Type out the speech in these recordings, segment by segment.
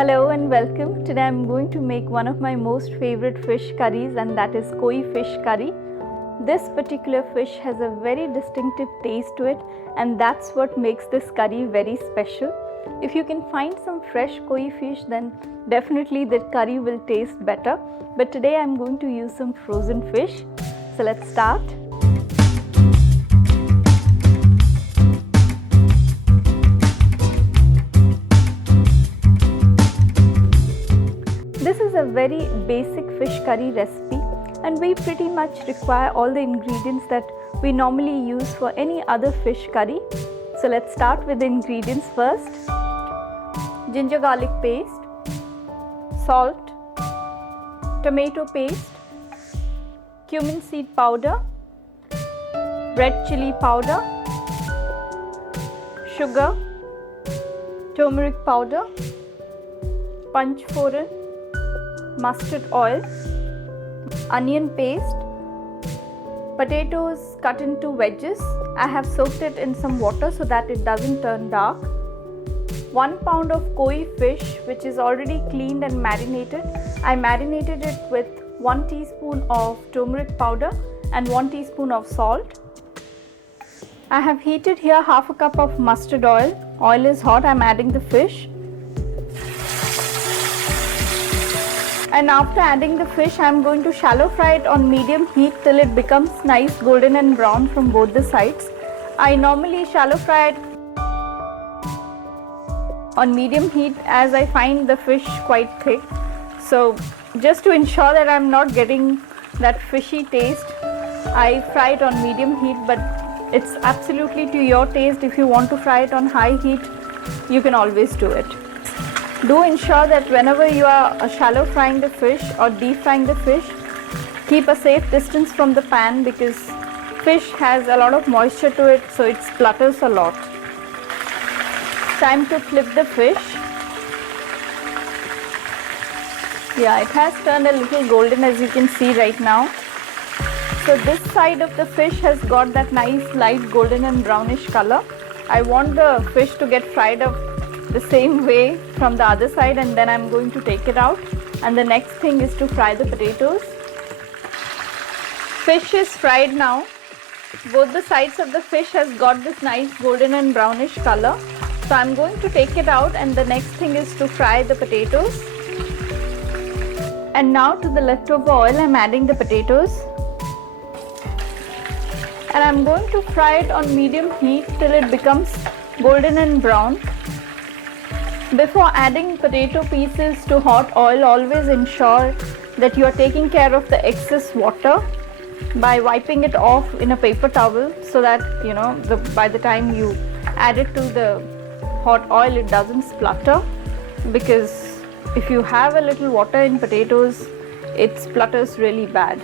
Hello and welcome. Today I'm going to make one of my most favorite fish curries, and that is koi fish curry. This particular fish has a very distinctive taste to it, and that's what makes this curry very special. If you can find some fresh koi fish, then definitely the curry will taste better. But today I'm going to use some frozen fish. So let's start. This is a very basic fish curry recipe, and we pretty much require all the ingredients that we normally use for any other fish curry. So let's start with the ingredients first. Ginger garlic paste, salt, tomato paste, cumin seed powder, red chili powder, sugar, turmeric powder, panchforan, mustard oil, onion paste, potatoes cut into wedges. I have soaked it in some water so that it doesn't turn dark. 1 pound of koi fish which is already cleaned and marinated. I marinated it with 1 teaspoon of turmeric powder and 1 teaspoon of salt. I have heated here half a cup of mustard oil. Oil is hot. I'm adding the fish. And after adding the fish, I am going to shallow fry it on medium heat till it becomes nice golden and brown from both the sides. I normally shallow fry it on medium heat as I find the fish quite thick. So just to ensure that I am not getting that fishy taste, I fry it on medium heat, but it's absolutely to your taste. If you want to fry it on high heat, you can always do it. Do ensure that whenever you are shallow frying the fish or deep frying the fish, keep a safe distance from the pan because fish has a lot of moisture to it, so it splutters a lot. Time to flip the fish. Yeah, it has turned a little golden as you can see right now. So this side of the fish has got that nice light golden and brownish color. I want the fish to get fried up the same way from the other side, and then I'm going to take it out, and the next thing is to fry the potatoes. Fish is fried now. Both the sides of the fish has got this nice golden and brownish color, so I'm going to take it out, and the next thing is to fry the potatoes. And now to the leftover oil I'm adding the potatoes, and I'm going to fry it on medium heat till it becomes golden and brown. Before adding potato pieces to hot oil, always ensure that you are taking care of the excess water by wiping it off in a paper towel so that by the time you add it to the hot oil it doesn't splutter, because if you have a little water in potatoes, it splutters really bad.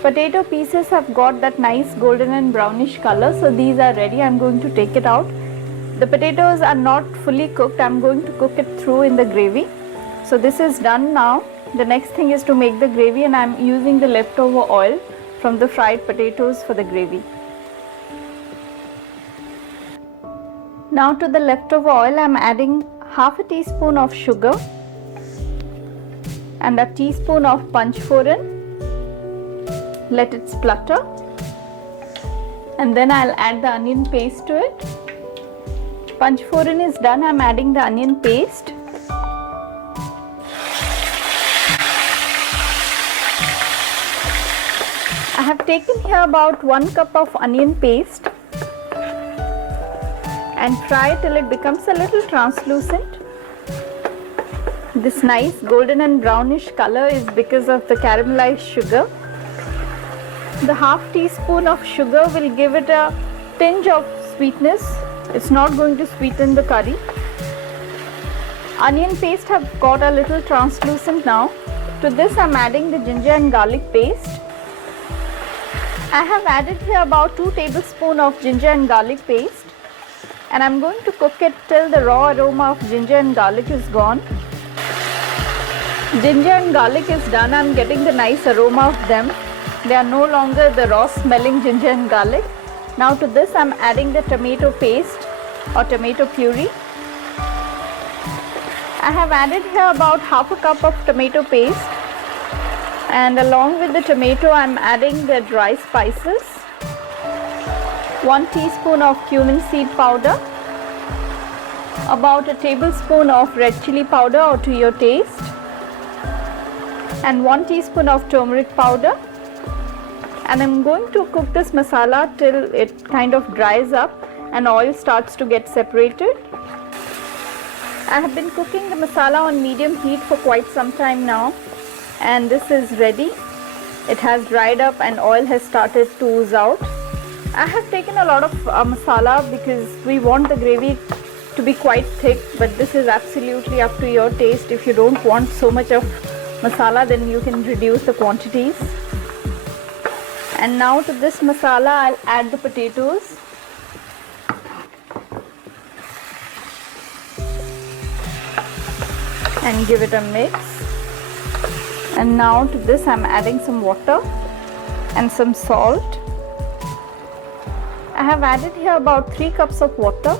Potato pieces have got that nice golden and brownish color, so these are ready. I'm going to take it out. The potatoes are not fully cooked. I'm going to cook it through in the gravy. So this is done now. The next thing is to make the gravy, and I'm using the leftover oil from the fried potatoes for the gravy. Now to the leftover oil I'm adding half a teaspoon of sugar and a teaspoon of panchforan. Let it splutter, and then I'll add the onion paste to it. Panchforan is done. I'm adding the onion paste. I have taken here about 1 cup of onion paste and fry till it becomes a little translucent. This nice golden and brownish color is because of the caramelized sugar. The half teaspoon of sugar will give it a tinge of sweetness. It's not going to sweeten the curry. Onion paste have got a little translucent now. To this I'm adding the ginger and garlic paste. I have added here about 2 tablespoons of ginger and garlic paste, and I'm going to cook it till the raw aroma of ginger and garlic is gone. Ginger and garlic is done. I'm getting the nice aroma of them. They are no longer the raw smelling ginger and garlic. Now to this I'm adding the tomato paste or tomato puree. I have added here about half a cup of tomato paste, and along with the tomato I am adding the dry spices, 1 teaspoon of cumin seed powder, about a tablespoon of red chili powder or to your taste, and 1 teaspoon of turmeric powder. And I'm going to cook this masala till it kind of dries up and oil starts to get separated. I have been cooking the masala on medium heat for quite some time now, and this is ready. It has dried up and oil has started to ooze out. I have taken a lot of masala because we want the gravy to be quite thick, but this is absolutely up to your taste. If you don't want so much of masala, then you can reduce the quantities. And now to this masala I'll add the potatoes. And give it a mix. And now to this I'm adding some water and some salt. I have added here about 3 cups of water,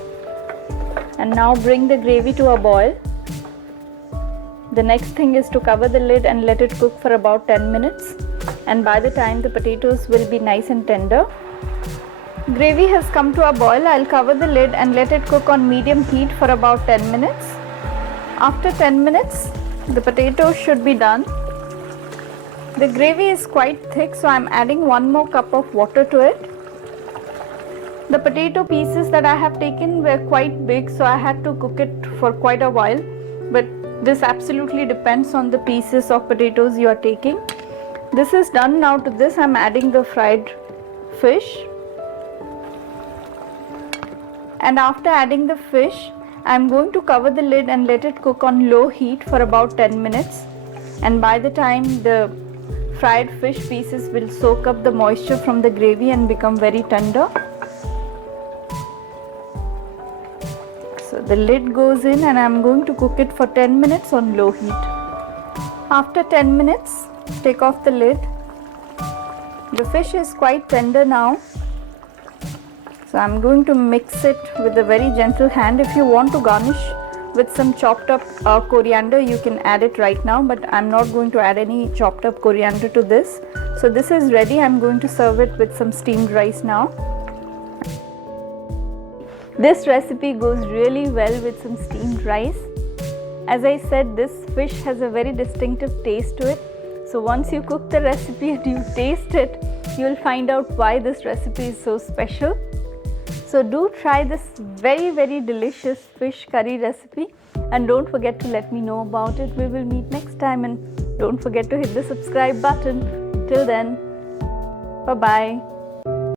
and now bring the gravy to a boil. The next thing is to cover the lid and let it cook for about 10 minutes, and by the time the potatoes will be nice and tender. Gravy has come to a boil. I'll cover the lid and let it cook on medium heat for about 10 minutes. After 10 minutes, the potatoes should be done. The gravy is quite thick, so I'm adding 1 more cup of water to it. The potato pieces that I have taken were quite big, so I had to cook it for quite a while. But this absolutely depends on the pieces of potatoes you are taking. This is done. Now to this I'm adding the fried fish. And after adding the fish, I'm going to cover the lid and let it cook on low heat for about 10 minutes. And by the time the fried fish pieces will soak up the moisture from the gravy and become very tender. So the lid goes in and I'm going to cook it for 10 minutes on low heat. After 10 minutes, take off the lid. The fish is quite tender now. So I'm going to mix it with a very gentle hand. If you want to garnish with some chopped up coriander, you can add it right now, but I'm not going to add any chopped up coriander to this. So this is ready. I'm going to serve it with some steamed rice now. This recipe goes really well with some steamed rice. As I said, this fish has a very distinctive taste to it. So once you cook the recipe and you taste it, you'll find out why this recipe is so special. So do try this very, very delicious fish curry recipe, and don't forget to let me know about it. We will meet next time, and don't forget to hit the subscribe button. Till then, bye-bye.